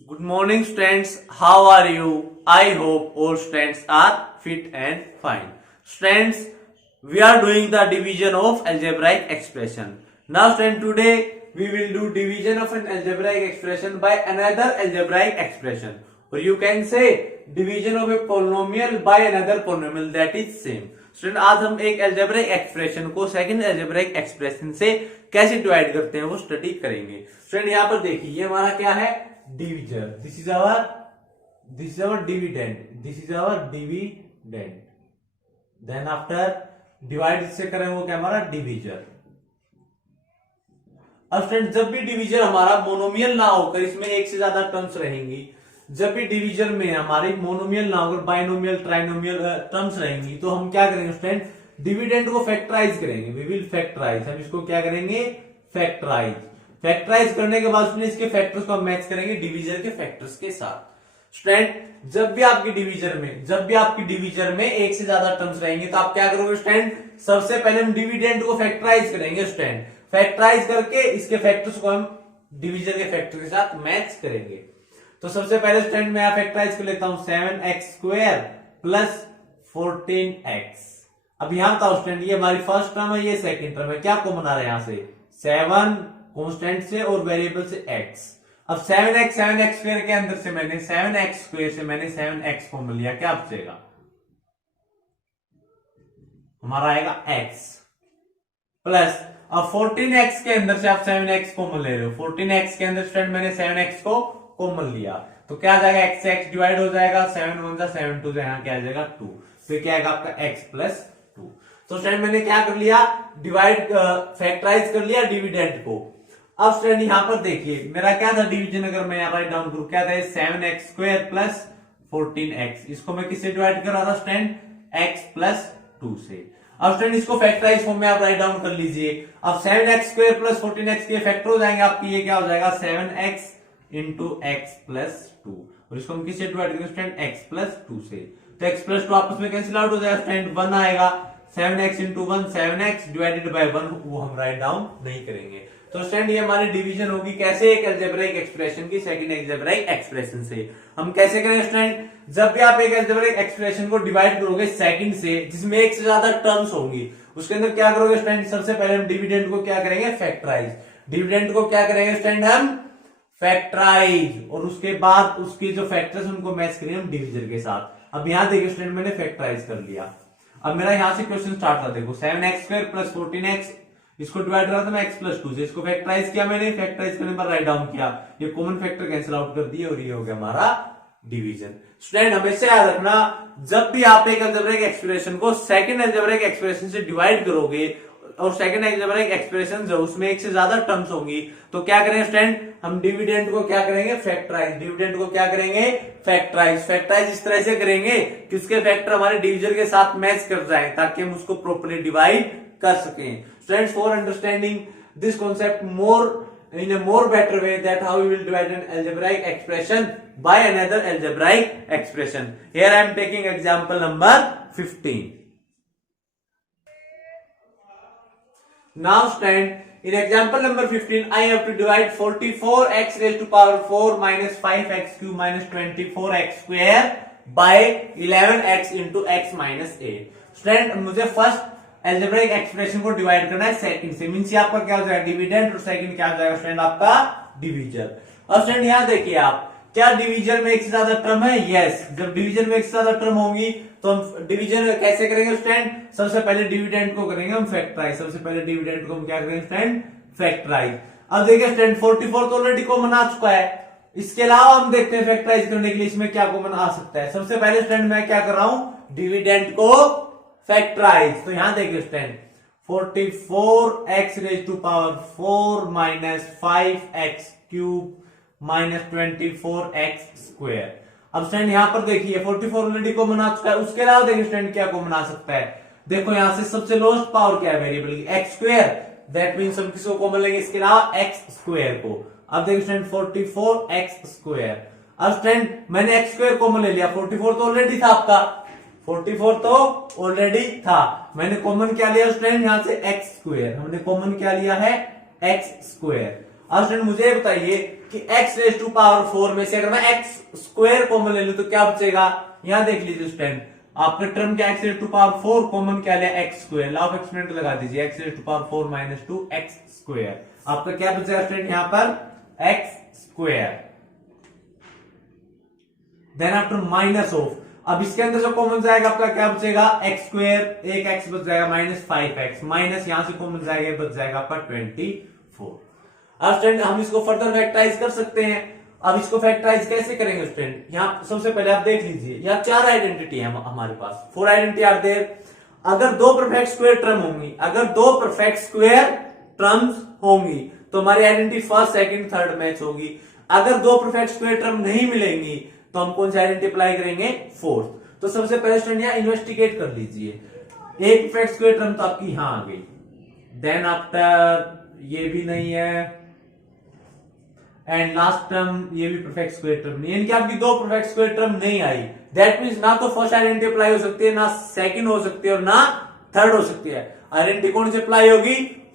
Good morning, students. How are you? I hope all students are fit and fine. Students, we are doing the division of algebraic expression. Now, students, today we will do division of an algebraic expression by another algebraic expression. Or you can say division of a polynomial by another polynomial that is same. Student आज हम एक algebraic expression को second algebraic expression से कैसे divide करते हैं वो study करेंगे। स्टूडेंट यहाँ पर देखिए ये हमारा क्या है, divisor. This is our dividend, this is our dividend. Then after divide से करें वो क्या हमारा डिविजर। अब स्टूडेंट जब भी डिविजर हमारा मोनोमियल ना होकर इसमें एक से ज्यादा टर्म्स रहेंगी, जब भी डिवीजन में हमारी मोनोमियल ना होकर बाइनोमियल ट्राइनोमियल टर्म्स रहेंगी तो हम क्या करेंगे स्टूडेंट, डिविडेंड को फैक्टराइज करेंगे। वी विल फैक्टराइज, हम इसको क्या करेंगे, फैक्टराइज। फैक्टराइज करने के बाद स्टूडेंट इसके फैक्टर्स को हम मैच करेंगे डिवीजर के फैक्टर्स के साथ। स्टूडेंट जब भी आपकी डिवीजर में एक से ज्यादा टर्म्स रहेंगे तो आप क्या करोगे स्टूडेंट, सबसे पहले हम डिविडेंड को फैक्टराइज करेंगे। स्टूडेंट फैक्टराइज करके इसके फैक्टर्स को हम डिवीजर के फैक्टर के साथ मैच करेंगे। तो सबसे पहले स्टूडेंट मैं यहां फैक्टराइज कर लेता हूं 7x² प्लस 14x। अब यहां था स्टूडेंट ये हमारी फर्स्ट टर्म है, ये सेकंड टर्म है। क्या कॉमन आ रहा है यहां से, 7 कांस्टेंट से और वेरिएबल से x। अब 7x² के अंदर से मैंने 7x² से मैंने 7x कॉमन लिया, क्या बचेगा हमारा आएगा x प्लस अब 14x के अंदर से आप 7x कॉमन ले रहे हो। 14x के अंदर स्टूडेंट मैंने 7x को कॉमन लिया तो क्या आ जाएगा, x से x डिवाइड हो जाएगा, 7 1 जा 7 2 यहाँ क्या आ जाएगा 2, फिर क्या आएगा आपका x प्लस 2। तो स्टूडेंट मैंने क्या कर लिया, डिवाइड फैक्टराइज कर लिया डिविडेंड को। अब स्टूडेंट यहाँ पर देखिए मेरा क्या था डिवीजन, अगर मैं यहाँ राइट डाउन करूं क्या था, 7x² प्लस 14x। इसको मैं किससे डिवाइड कर रहा था स्टूडेंट, x प्लस 2 से। अब स्टूडेंट इसको फैक्टराइज फॉर्म में आप राइट डाउन कर लीजिए। अब 7x² प्लस 14x के फैक्टर हो जाएंगे आपकी, ये क्या हो जाएगा 7x इंटू x प्लस 2, और इसको हम किससे डिवाइड करेंगे स्टूडेंट, x प्लस 2 से। तो x प्लस 2 आपस में कैंसिल आउट हो जाएगा स्टूडेंट, 1 आएगा। 7x into 1 7x divided by 1, वो हम राइट डाउन नहीं करेंगे। तो स्टूडेंट ये हमारी डिवीजन होगी कैसे, एक अलजेब्रिक एक्सप्रेशन की सेकंड अलजेब्रिक एक्सप्रेशन से। हम कैसे करें स्टूडेंट, जब भी आप एक अलजेब्रिक एक्सप्रेशन को डिवाइड करोगे सेकंड से जिसमें एक से ज्यादा टर्म्स होंगी, उसके अंदर क्या करोगे स्टूडेंट, सबसे पहले हम डिविडेंड को क्या करेंगे, फैक्टराइज। डिविडेंड को क्या करेंगे स्टूडेंट, हम फैक्टराइज, और उसके बाद उसके जो फैक्टर्स उनको मैच करेंगे हम डिविजर के साथ। अब यहां देखिए स्टूडेंट मैंने फैक्टराइज कर लिया। अब मेरा यहां से क्वेश्चन स्टार्ट था, देखो 7x² प्लस 14x, इसको डिवाइड करा था मैं x प्लस 2 से, इसको फैक्टराइज किया मैंने, फैक्टराइज करने पर राइट डाउन किया, ये कॉमन फैक्टर कैंसिल आउट कर दिए और ये हो गया हमारा डिवीजन। स्टूडेंट हमेशा याद रखना, जब भी आप एक अलजेब्रिक एक्सप्रेशन को सेकंड अलजेब्रिक एक्सप्रेशन से डिवाइड करोगे और सेकंड अलजेब्रिक एक्सप्रेशन जो उसमें एक से ज्यादा टर्म्स होंगी तो क्या करेंगे स्टूडेंट, हम डिविडेंड को क्या करेंगे, फैक्टराइज। डिविडेंड को क्या करेंगे, फैक्टराइज। फैक्टराइज इस तरह से करेंगे कि उसके फैक्टर हमारे डिविजर के साथ मैच कर जाए ताकि हम उसको प्रॉपर्ली डिवाइड कर सकें। Students for understanding this concept more in a more better way, that how we will divide an algebraic expression by another algebraic expression. Here I am taking example number 15. Now student in example number 15 I have to divide 44x raised to power 4 minus 5x cube minus 24x square by 11x into x minus 8. Student मुझे first algebraic expression को divide करना है second से, means ये आपका क्या हो जाएगा डिविडेंड और सेकंड क्या हो जाएगा स्टूडेंट आपका डिवीजर। अब स्टूडेंट यहां देखिए आप, क्या डिवीजर में एक से ज्यादा टर्म है, यस। जब डिवीजन में एक से ज्यादा टर्म होंगी तो हम डिवीजन कैसे करेंगे स्टूडेंट, सबसे पहले डिविडेंड को करेंगे हम फैक्टराइज। सबसे पहले डिविडेंड को हम क्या करेंगे स्टूडेंट, फैक्टराइज। अब देखिए स्टूडेंट 44 तो ऑलरेडी कॉमन आ चुका है, इसके अलावा हम देखते हैं फैक्टराइज करने के लिए इसमें क्या कॉमन आ सकता है। सबसे पहले स्टूडेंट मैं क्या कर रहा हूं, डिविडेंड को फैक्टराइज। तो यहां देखिए student 44x raise to power 4 minus 5x cube minus 24x square. अब स्टूडेंट यहां पर देखिए 44 ऑलरेडी कॉमन आ चुका है, उसके अलावा देखिए स्टूडेंट क्या कॉमन आ सकता है। देखो यहां से सबसे लोएस्ट पावर क्या है वेरिएबल की, x स्क्वायर। दैट मींस हम किसको कॉमन लेंगे, इसके अलावा x स्क्वायर को। अब देखिए स्टूडेंट 44x स्क्वायर। अब स्टूडेंट मैंने x स्क्वायर कॉमन ले लिया, 44 तो ऑलरेडी था आपका, 44 तो ऑलरेडी था, मैंने कॉमन क्या लिया स्टूडेंट यहां से x स्क्वायर, हमने कॉमन क्या लिया है x स्क्वायर। अब स्टूडेंट मुझे बताइए कि x रेज टू पावर 4 में से अगर मैं x स्क्वायर कॉमन ले लूं तो क्या बचेगा, यहां देख लीजिए स्टूडेंट, आपका टर्म क्या x raise to power 4 common क्या लिया x square, law of exponent लगा दीजिए, x raise to power 4 minus 2 x square, आपका क्या बचेगा स्टूडेंट यहां पर x square. Then after minus of, अब इसके अंदर जो कॉमन जाएगा आपका क्या बचेगा x स्क्वायर, एक x बच जाएगा माइनस 5x, माइनस यहां से कॉमन जाएगा बच जाएगा आपका 24। अब स्टूडेंट हम इसको फर्दर फैक्टराइज कर सकते हैं। अब इसको फैक्टराइज कैसे करेंगे स्टूडेंट, यहाँ सबसे पहले आप देख लीजिए, यहाँ 4 आइडेंटिटी है हमारे पास, 4 आइडेंटिटी आर देयर। अगर 2 परफेक्ट स्क्वायर टर्म होंगी, अगर 2 परफेक्ट स्क्वायर टर्म्स होंगी तो हमारी identity first second third match होगी। अगर 2 परफेक्ट स्क्वायर टर्म नहीं मिलेंगी तो हम कौन सी आइडेंटिटी अप्लाई करेंगे, फोर्थ। तो सबसे पहले स्टूडेंट यहाँ इन्वेस्टिगेट कर लीजिए, एक परफेक्ट स्क्वायर टर्म तो आपकी यहां आ गई, देन आफ्टर ये भी नहीं है, एंड लास्ट टर्म ये भी परफेक्ट स्क्वायर टर्म नहीं, यानी कि आपकी 2 परफेक्ट स्क्वायर टर्म नहीं आई। दैट मींस ना तो फर्स्ट आइडेंटिटी अप्लाई हो सकती है, ना सेकंड हो सकती है और ना थर्ड हो सकती है। आइडेंटिटी कौन सी अप्लाई होगी,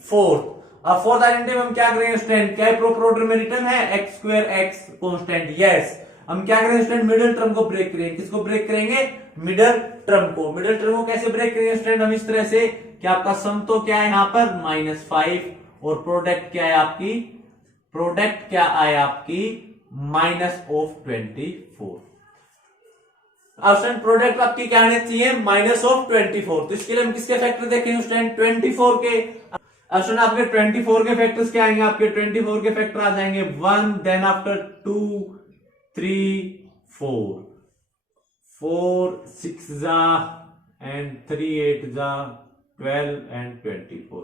फोर्थ। अब फोर्थ आइडेंटिटी में हम क्या करेंगे स्टूडेंट, क्या प्रॉपर ऑर्डर में रिटर्न है, x square x constant, yes. हम क्या करेंगे स्टूडेंट, मिडिल टर्म को ब्रेक करेंगे, किसको ब्रेक करेंगे, मिडिल टर्म को। मिडिल टर्म को कैसे ब्रेक करेंगे स्टूडेंट, हम इस तरह से कि आपका सम तो क्या है यहाँ पर -5 और प्रोडक्ट क्या है आपकी, प्रोडक्ट क्या आए आपकी -24। अब स्टूडेंट प्रोडक्ट आपकी क्या आने चाहिए, -24। तो इसके लिए हम किसके फैक्टर देखेंगे स्टूडेंट, 24 के। अब स्टूडेंट आपके 24 के फैक्टर्स क्या आएंगे, आपके 24 के फैक्टर आ जाएंगे 1, देन आफ्टर 2 3 4 4 6 जा एंड 3 8 जा 12 एंड 24।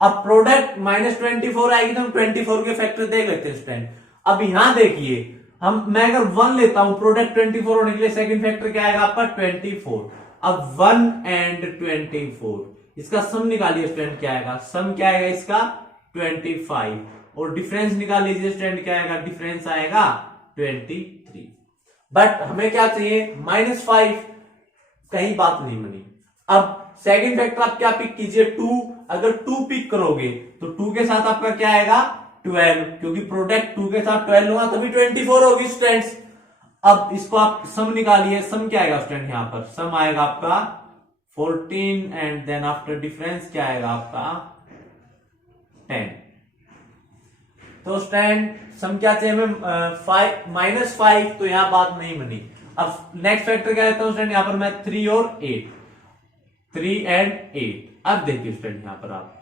अब प्रोडक्ट -24 आएगी तो हम 24 के फैक्टर देख लेते हैं स्टूडेंट। अब यहां देखिए, मैं अगर 1 लेता हूं, प्रोडक्ट 24 होने के लिए सेकंड फैक्टर क्या आएगा आपका 24। अब 1 एंड 24 इसका सम निकालिए स्टूडेंट, क्या आएगा, सम क्या आएगा इसका 25, और डिफरेंस निकाल लीजिए स्टूडेंट, क्या आएगा, डिफरेंस आएगा 23। बट हमें क्या चाहिए, -5, कहीं बात नहीं बनी। अब सेकंड फैक्टर आप क्या पिक कीजिए, 2। अगर 2 पिक करोगे तो 2 के साथ आपका क्या आएगा 12, क्योंकि प्रोडक्ट 2 के साथ 12 होगा तभी 24 होगी स्टूडेंट्स। अब इसको आप सम निकालिए, सम क्या आएगा स्टूडेंट, यहां पर सम आएगा आपका 14 एंड देन आफ्टर डिफरेंस क्या आएगा आपका 10। तो स्टूडेंट सम क्या चाहिए हमें, -5, तो यहां बात नहीं बनी। अब नेक्स्ट फैक्टर क्या लेता हूं स्टूडेंट, यहां पर मैं 3 और 8, 3 एंड 8। अब देखिए स्टूडेंट यहां पर आप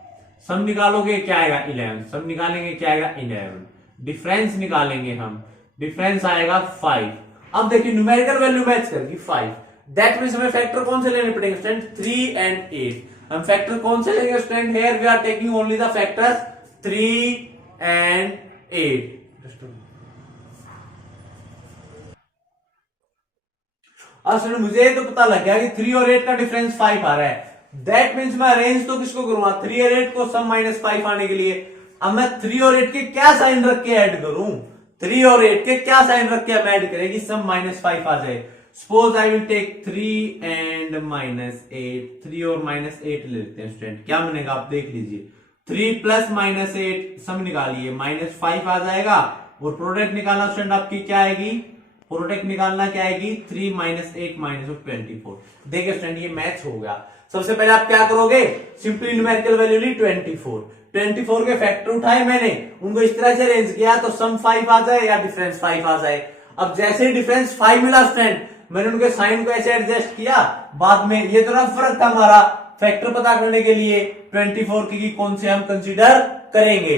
सम निकालोगे क्या आएगा 11, सम निकालेंगे क्या आएगा 11, डिफरेंस निकालेंगे हम, डिफरेंस आएगा 5। अब देखिए न्यूमेरिकल वैल्यू मैच करेगी 5, दैट मींस हमें फैक्टर कौन से लेने पड़ेंगे स्टूडेंट, 3 एंड 8। हम फैक्टर कौन से लेंगे student, here we are taking only the factors 3 and 8। अब स्टूडेंट मुझे तो पता लग गया कि 3 और 8 का डिफरेंस 5 आ रहा है, दैट मींस मैं अरेंज तो किसको करूंगा, 3 और 8 को सम -5 आने के लिए। अब मैं 3 और 8 के क्या साइन रख के ऐड करूं, 3 और 8 के क्या साइन रख के हम ऐड करेंगे, सम -5 आ जाए। Suppose I will take 3 and -8, 3 और -8 ले लेते हैं स्टूडेंट, क्या बनेगा आप देख लीजिए, 3 प्लस -8 सम निकालिए, -5 आ जाएगा, और प्रोडक्ट निकालना स्टूडेंट आपकी क्या आएगी, प्रोडक्ट निकालना क्या आएगी 3 -8 -24। देखिए स्टूडेंट ये मैच हो गया। सबसे पहले आप क्या करोगे, सिंपली न्यूमेरिकल वैल्यू ली 24 के फैक्टर उठाए मैंने, उनको इस तरह से अरेंज किया तो सम 5 आ जाए या डिफरेंस 5 आ जाए। अब जैसे ही डिफरेंस 5 मिला स्टूडेंट, मैंने उनके साइन को ऐसे एडजस्ट किया, बाद में ये तो रफ फर्क था हमारा फैक्टर पता करने के लिए 24 की कौन से हम कंसीडर करेंगे।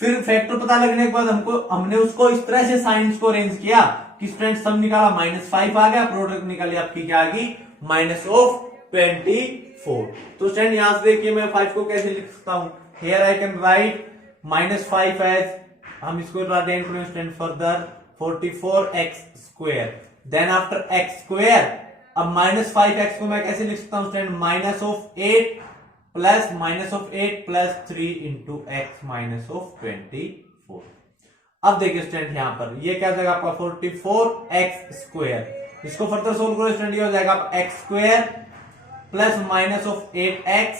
फिर फैक्टर पता लगने के बाद हमने उसको इस तरह से साइंस को अरेंज किया कि स्टूडेंट सम निकाला -5 आ गया, प्रोडक्ट निकाली आपकी क्या आ गई -24। तो स्टूडेंट यहां से देखिए मैं 5 को कैसे लिख सकता हूं, here I can write -5 as, हम इसको अरेंज करें student further 44x², then after x²। अब -5x को मैं कैसे लिख सकता हूं स्टूडेंट, -8 प्लस 3 इंटू x -24। अब देखिए स्टूडेंट यहां पर ये क्या हो जाएगा आपका 44x², इसको फर्दर सोल्व करो स्टूडेंट, ये हो जाएगा x² plus -8x,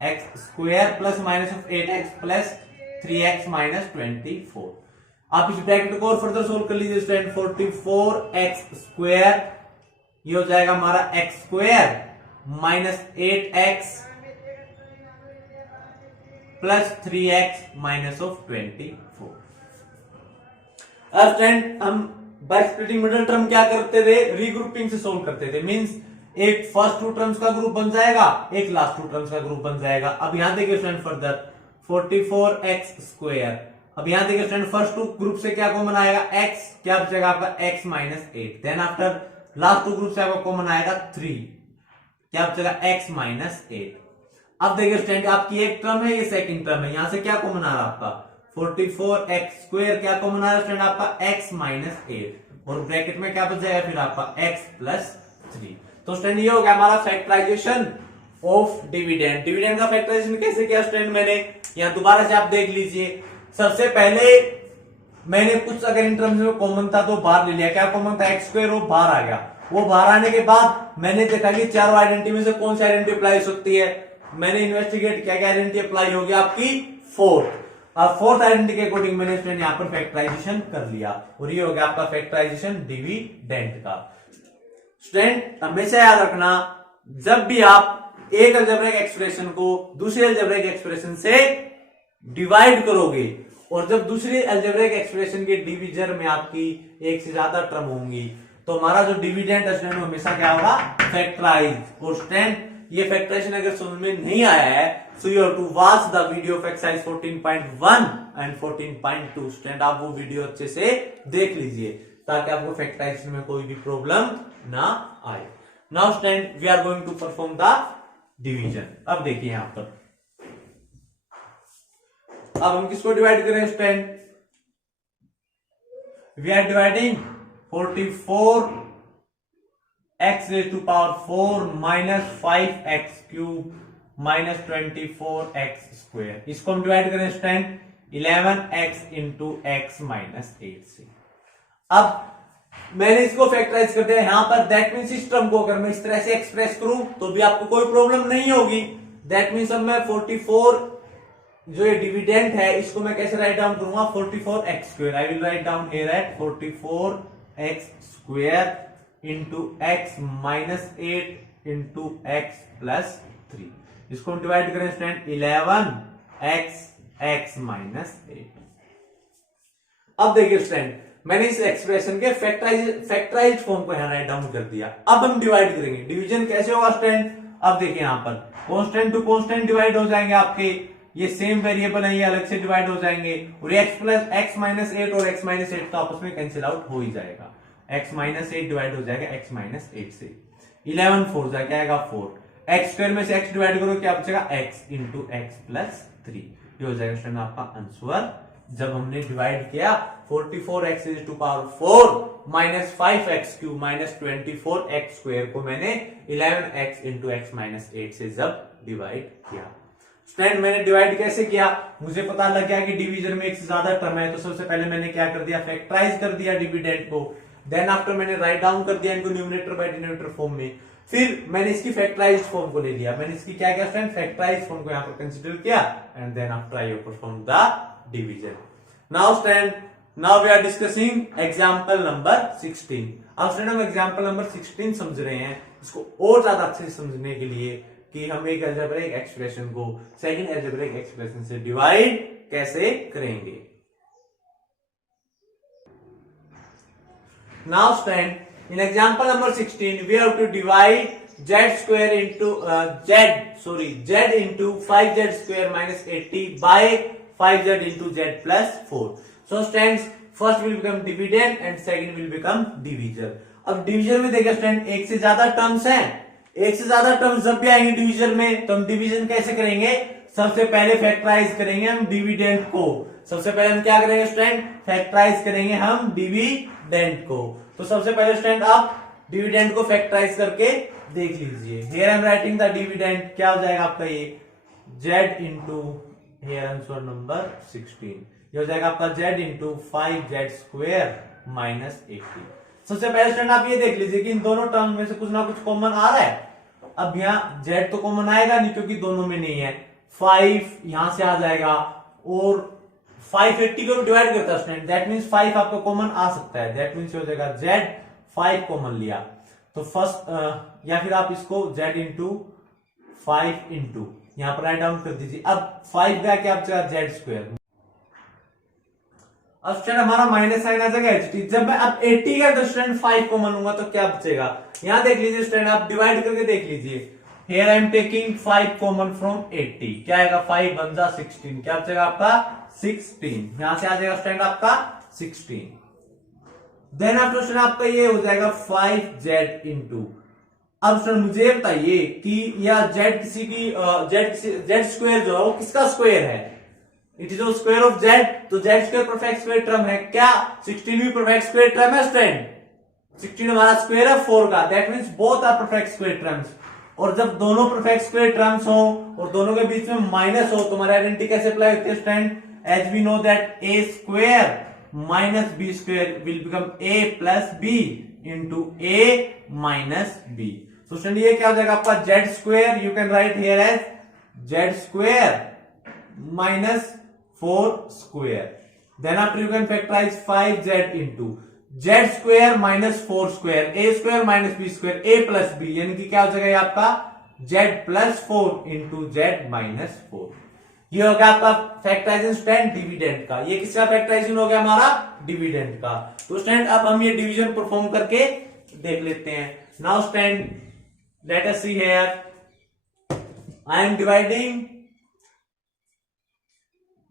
x² plus -8x plus 3x -24। आप इस ब्रैकेट को और फर्दर सोल्व कर लीजिए स्टूडेंट। 44x² ये हो जाएगा हमारा x² minus 8x plus 3x minus of 24। अब स्टूडेंट हम बाय स्प्लिटिंग मिडिल टर्म क्या करते थे, रीग्रुपिंग से सोल्व करते थे। मींस एक फर्स्ट टू टर्म्स का ग्रुप बन जाएगा, एक लास्ट टू टर्म्स का ग्रुप बन जाएगा। अब यहां देखिए स्टूडेंट फर्दर 44x²। अब यहां देखिए स्टूडेंट फर्स्ट टू ग्रुप से क्या कॉमन आएगा, x, क्या बचेगा आपका x minus 8। Then after last two group से आपका कॉमन आएगा 3, क्या बचेगा x माइनस 8। अब देखिए स्टूडेंट आपकी एक टर्म है, ये सेकंड टर्म है, यहां से क्या कॉमन आ रहा है आपका 44x², क्या कॉमन आ रहा है स्टूडेंट आपका x माइनस 8, और ब्रैकेट में क्या बच जाएगा फिर आपका x प्लस 3। तो स्टूडेंट ये हो गया हमारा फैक्टराइजेशन ऑफ डिविडेंड। डिविडेंड का फैक्टराइजेशन कैसे किया स्टूडेंट मैंने, यहां दोबारा से आप देख लीजिए। सबसे पहले मैंने कुछ अगर इन टर्म्स में कॉमन था तो बाहर ले लिया, क्या कॉमन था x² वो बाहर आ गया। वो बाहर आने के बाद मैंने देखा कि चारों आइडेंटिटी में से कौन सी आइडेंटिटी अप्लाई हो सकती है, मैंने इन्वेस्टिगेट किया, क्या आइडेंटिटी अप्लाई होगी आपकी फोर्थ। अब फोर्थ आइडेंटिटी के अकॉर्डिंग मैंने स्टूडेंट यहां पर फैक्टराइजेशन कर लिया, और ये हो गया आपका फैक्टराइजेशन डिविडेंड का। स्टूडेंट हमेशा याद रखना, जब भी आप एक अलजेब्रिक एक्सप्रेशन को दूसरे अलजेब्रिक एक्सप्रेशन से डिवाइड करोगे, और जब दूसरी अलजेब्रिक एक्सप्रेशन के डिवीजर में आपकी एक से ज्यादा टर्म होंगी, तो हमारा जो डिविडेंड है स्टूडेंट हमेशा क्या होगा, फैक्टराइज। और स्टूडेंट ये फैक्टराइजेशन अगर समझ में नहीं आया है, so you have to watch the video of exercise 14.1 and 14.2। Student आप वो वीडियो अच्छे से देख लीजिए ताकि आपको फैक्टराइजेशन में कोई भी प्रॉब्लम ना आए। Now student we are going to perform the division. अब देखिए यहां पर अब हम किसको डिवाइड करें student, we are dividing 44x raised to power 4 minus 5x³ minus 24x²। इसको हम डिवाइड करें student 11x into x minus 8 से। अब मैंने इसको फैक्टराइज कर दिया यहां पर, दैट मीन्स इस टर्म को अगर मैं इस तरह से एक्सप्रेस करूं तो भी आपको कोई प्रॉब्लम नहीं होगी। दैट मीन्स अब मैं 44 जो ये डिविडेंड है इसको मैं कैसे राइट डाउन करूंगा, 44x²। I will write down here eight 44x² into x minus 8 into x plus 3। इसको हम डिवाइड करें स्टूडेंट 11x माइनस 8। अब देखिए स्टूडेंट मैंने इस एक्सप्रेशन के फैक्टराइज्ड फॉर्म को यहां राइट डाउन कर दिया। अब हम डिवाइड करेंगे, डिवीजन कैसे होगा स्टूडेंट, अब देखिए यहां पर कांस्टेंट टू कांस्टेंट डिवाइड हो जाएंगे आपके, ये सेम वेरिएबल है, ये अलग से डिवाइड हो जाएंगे, और x माइनस 8 और x माइनस 8 तो आपस में कैंसिल आउट हो ही जाएगा। x माइनस 8 डिवाइड हो जाएगा x माइनस 8 से, 11 4 जाएगा, क्या आएगा 4, x² में से x डिवाइड करो क्या बचेगा x इंटू x प्लस 3। ये हो जाएगा स्टूडेंट आपका आंसर। जब हमने डिवाइड किया 44x to power 4 minus 5x³ minus 24x² को मैंने 11x इंटू x माइनस 8 से जब डिवाइड किया। स्टूडेंट मैंने डिवाइड कैसे किया, मुझे पता लग गया कि डिवीजन में एक से ज्यादा टर्म है, तो सबसे पहले मैंने क्या कर दिया, फैक्टराइज कर दिया डिविडेंड को। देन आफ्टर मैंने राइट डाउन कर दिया इनको न्यूमरेटर बाय डिनोमिनेटर फॉर्म में। फिर मैंने इसकी फैक्टराइज्ड फॉर्म को ले लिया, मैंने इसकी क्या किया स्टूडेंट, फैक्टराइज्ड फॉर्म को यहां पर कंसीडर किया, and then after I perform the division. Now student now we are discussing example number 16। अब स्टूडेंट हम एग्जांपल नंबर 16 समझ रहे हैं, इसको और ज्यादा अच्छे से समझने के लिए कि हम एक अलजेब्रिक एक्सप्रेशन को सेकंड अलजेब्रिक एक्सप्रेशन से डिवाइड कैसे करेंगे। Now stand in example number 16 we have to divide z² into z into 5z² minus 80 by 5z into z plus 4. So stands first will become dividend and second will become divisor. अब division में देखिए student एक से ज्यादा terms हैं, एक से ज्यादा टर्म्स जब भी आएंगे डिवीजन में तो हम डिवीजन कैसे करेंगे, सबसे पहले फैक्टराइज करेंगे हम डिविडेंड को। सबसे पहले हम क्या करेंगे स्टूडेंट, फैक्टराइज करेंगे हम डिविडेंड को। तो सबसे पहले स्टूडेंट आप डिविडेंड को फैक्टराइज करके देख लीजिए। Here I am writing the dividend, क्या हो जाएगा आपका ये z into here answer number 16, ये हो जाएगा आपका z इंटू 5z² माइनस 80। सबसे पहले स्टूडेंट आप ये देख लीजिए कि इन दोनों टर्म में से कुछ ना कुछ कॉमन आ रहा है। अब यहाँ z तो कॉमन आएगा नहीं क्योंकि दोनों में नहीं है, 5 यहां से आ जाएगा और 580 को डिवाइड करता है स्टूडेंट, दैट मीन्स 5 आपका कॉमन आ सकता है, दैट मीन्स हो जाएगा z 5 कॉमन लिया तो फर्स्ट या फिर आप इसको z इंटू 5 इंटू यहां पर राइट डाउन कर दीजिए। अब 5 का क्या बचेगा z स्क्वायर। अब स्टूडेंट हमारा माइनस साइन आ जाएगा एच, जब मैं अब 80 का स्टूडेंट 5 कॉमन लूंगा तो क्या बचेगा, यहां देख लीजिए स्टूडेंट, आप डिवाइड करके देख लीजिए। Here I am taking 5 common from 80, क्या आएगा 5 1 जा 16, क्या बचेगा आपका 16, यहां से आ जाएगा स्टूडेंट आपका 16। देन आफ्टर स्टूडेंट आपका ये हो जाएगा 5z इंटू, अब स्टूडेंट मुझे बताइए कि यह z किसी की z स्क्वायर जो है वो किसका स्क्वायर है, it is square of z, तो z square perfect square term है, क्या 16 भी परफेक्ट स्क्वायर टर्म है स्टूडेंट, 16 हमारा स्क्वायर है 4 का, that means both are perfect square terms. और जब दोनों परफेक्ट स्क्वायर टर्म्स हो और दोनों के बीच में माइनस हो तो हमारी आइडेंटिटी कैसे अप्लाई होती है student, as we know that a square minus b square will become a plus b into a minus b। तो स्टूडेंट ये क्या हो जाएगा आपका z square, you can write here as z square minus 4 square, then after you can factorise 5z into z square minus 4 square, a square minus b square, a plus b, यानी कि क्या हो जाएगा ये आपका z plus 4 into z minus 4। ये हो गया आपका फैक्टराइजेशन स्टूडेंट डिविडेंड का, ये किसका फैक्टराइजेशन हो गया हमारा डिविडेंड का। तो स्टूडेंट अब हम ये डिवीजन परफॉर्म करके देख लेते हैं। Now student let us see here, I am dividing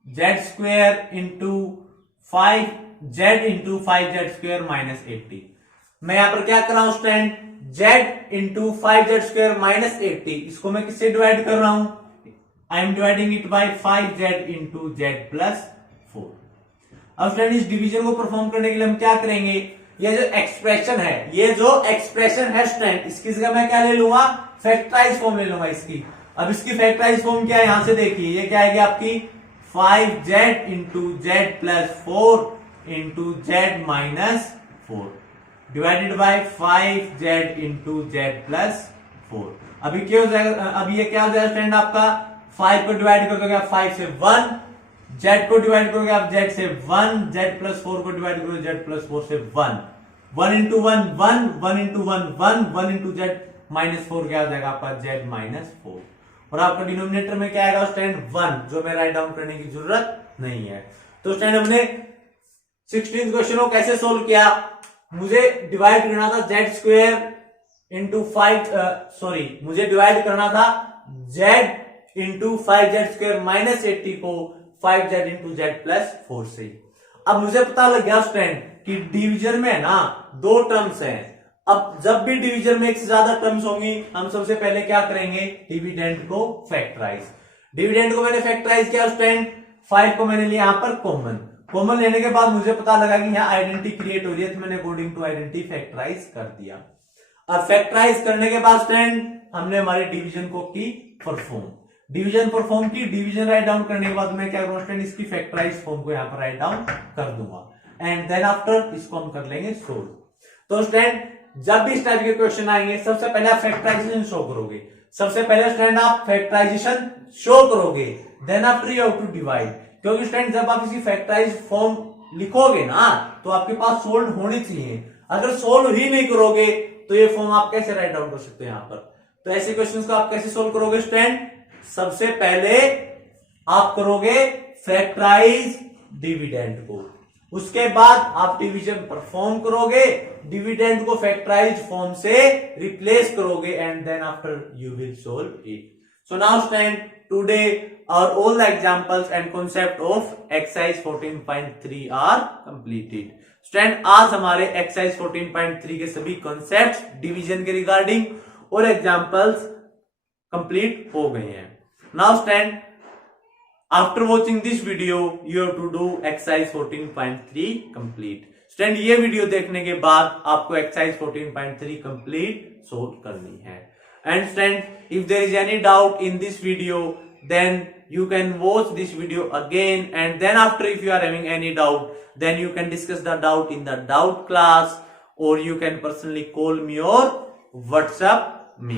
z square into 5z into 5z square minus 80। मैं यहां पर क्या कर रहा हूं student, z into 5z square minus 80, इसको मैं किससे डिवाइड कर रहा हूं, I am dividing it by 5z into z plus 4। अब स्टूडेंट इस डिवीजन को परफॉर्म करने के लिए हम क्या करेंगे, ये जो एक्सप्रेशन है, ये जो एक्सप्रेशन है स्टूडेंट, इसकी जगह मैं क्या ले लूंगा, फैक्टराइज फॉर्म ले लूंगा इसकी। अब इसकी फैक्टराइज फॉर्म क्या है, यहां से देखिए ये क्या आएगी आपकी 5z into z plus 4 into z minus 4 divided by 5z into z plus 4। अभी क्या हो जाएगा, अभी ये क्या हो जाएगा स्टूडेंट आपका 5 को डिवाइड कर दोगे आप 5 से 1, z को डिवाइड करोगे आप z से 1, z प्लस 4 को डिवाइड करोगे z प्लस 4 से 1, 1 into 1 1, 1 into 1 1, 1 into z minus 4 क्या हो जाएगा आपका z माइनस 4, और आपका डिनोमिनेटर में क्या आएगा स्टूडेंट 1, जो मैं राइट डाउन करने की जरूरत नहीं है। तो स्टूडेंट हमने 16th क्वेश्चन को कैसे सोल्व किया, मुझे डिवाइड करना था z स्क्वायर इंटू 5 मुझे डिवाइड करना था z into 5z square minus 80 को 5z इंटू z प्लस 4 से। अब मुझे पता लग गया स्टूडेंट कि डिवीजन में ना दो टर्म्स हैं, अब जब भी डिवीजन में एक से ज्यादा टर्म्स होंगी हम सबसे पहले क्या करेंगे, डिविडेंड को फैक्टराइज। डिविडेंड को मैंने फैक्टराइज किया स्टूडेंट, 5 को मैंने लिया यहां पर कॉमन लेने के बाद मुझे पता लगा कि यहाँ आइडेंटिटी क्रिएट हो रही है, तो मैंने अकॉर्डिंग टू आइडेंटिटी फैक्टराइज कर दिया। अब फैक्टराइज करने के बाद स्टूडेंट हमने हमारे डिवीजन को की परफॉर्म, डिवीजन परफॉर्म की, डिवीजन राइट डाउन करने के बाद मैं क्या करूंगा स्टूडेंट, इसकी फैक्टराइज फॉर्म को यहाँ पर राइट डाउन कर दूंगा, एंड देन आफ्टर इसको हम कर लेंगे सोल्व। तो स्टूडेंट जब भी इस टाइप के क्वेश्चन आएंगे सबसे पहले आप फैक्टराइजेशन शो करोगे, सबसे पहले स्टूडेंट आप फैक्टराइजेशन शो करोगे, then after you have to divide, क्योंकि स्टूडेंट जब आप इसी फैक्टराइज फॉर्म लिखोगे ना तो आपके पास सोल्व होनी चाहिए, अगर सोल्व ही नहीं करोगे तो ये फॉर्म आप कैसे राइट डाउन कर सकते हो यहाँ पर। तो ऐसे क्वेश्चंस को आप कैसे सोल्व करोगे स्टूडेंट, सबसे पहले आप करोगे फैक्टराइज डिविडेंड को, उसके बाद आप डिवीजन परफॉर्म करोगे, डिविडेंड को फैक्टराइज फॉर्म से रिप्लेस करोगे, and then after you will solve it. So now student today our all the examples and concept of exercise 14.3 are completed. Student आज हमारे एक्सरसाइज 14.3 के सभी कॉन्सेप्ट्स डिवीजन के regarding और एग्जांपल्स कंप्लीट हो गए हैं। Now student after watching this video you have to do exercise 14.3 complete. Student ये वीडियो देखने के बाद आपको एक्सरसाइज 14.3 कंप्लीट सोल्व करनी है। And student if there is any doubt in this video then you can watch this video again, and then after if you are having any doubt then you can discuss the doubt in the doubt class, or you can personally call me or WhatsApp me.